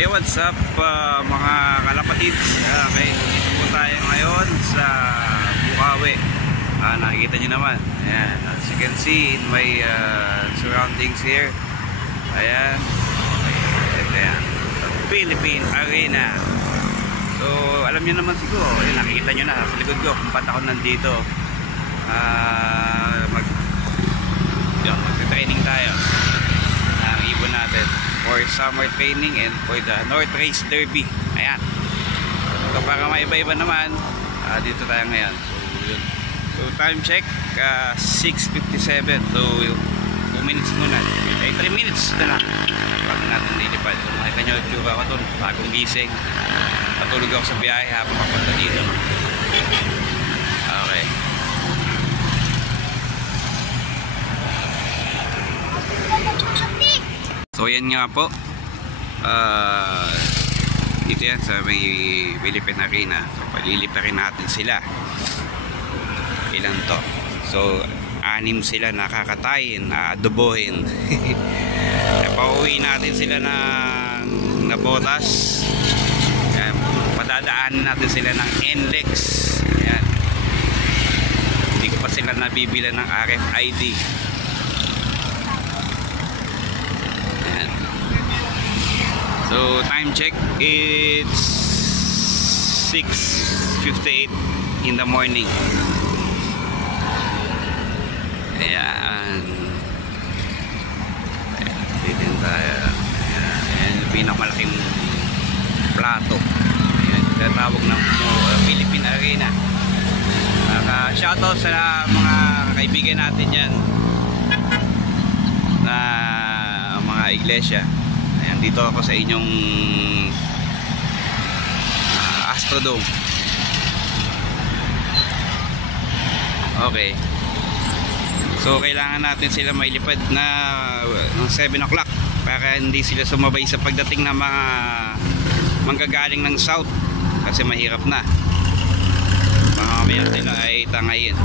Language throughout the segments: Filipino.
Hey, what's up mga kalapatids? Okay, dito po tayo ngayon sa Bukawi. Nakikita nyo naman. Ayan, as you can see in my surroundings here. Ayan. Ayan. Philippine Arena. So, alam nyo naman siguro. Ayan, nakikita nyo na sa likod ko kung ba't ako nandito. Magte-training tayo. Ang ibon natin for summer training and for the North Race Derby. Ayan. So para maiba-iba naman, dito tayo ngayon. So yun. So time check 6:57. So 2 minutes muna. 3 minutes na lang bago natin nilipad. So makita nyo yung ako doon, bagong gising. Patulog ako sa biyahe habang papunta dito. Okay. So yan nga po, dito yan sa may Philippine Arena. So paliliparin natin sila. Ilan to? So 6 sila nakakatayin, adobohin. Pauwi natin sila ng Nabotas. Padadaanin natin sila ng NLEX. Ayan. Hindi ko pa sila nabibila ng RFID. So time check, it's 6:58 in the morning. Ayan. Dito tayo. Ayan yung pinakamalaking plato. Ayan, tinatawag ng Philippine Arena. Shoutout sa mga kaibigan natin yan na mga iglesia. Ayan, dito ako sa inyong Astrodome. Okay. So kailangan natin sila mailipad na ng 7 o'clock para hindi sila sumabay sa pagdating ng mga manggagaling ng south kasi mahirap na. Baka mamaya sila ay tangayin.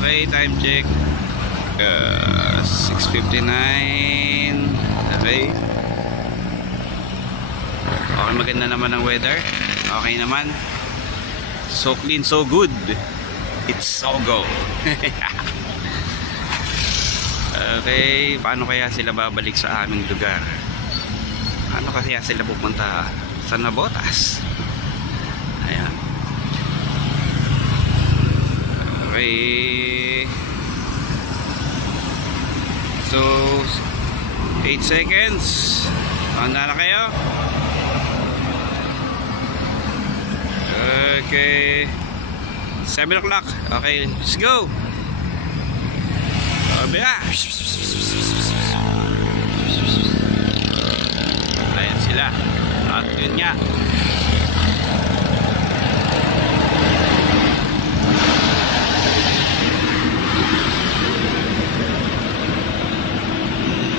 Okay, time check 6:59. Okay. Okay, maganda naman ang weather. Okay naman. So clean, so good. It's so go. Okay, paano kaya sila babalik sa aming lugar? Paano kaya sila pupunta sa Nabotas? Ayan. Okay. So 8 seconds. Handa na kayo? Okay. 7 o'clock. Okay, let's go. Ayan sila. At yun nga.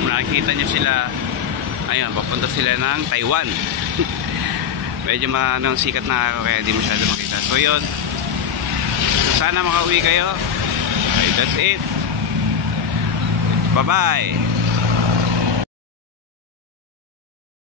Nakikita nyo sila. Ayun, papunta sila ng Taiwan. Medyo manang sikat na araw kaya di masyado makita. So yun, sana makauwi kayo. Okay, that's it. Bye bye.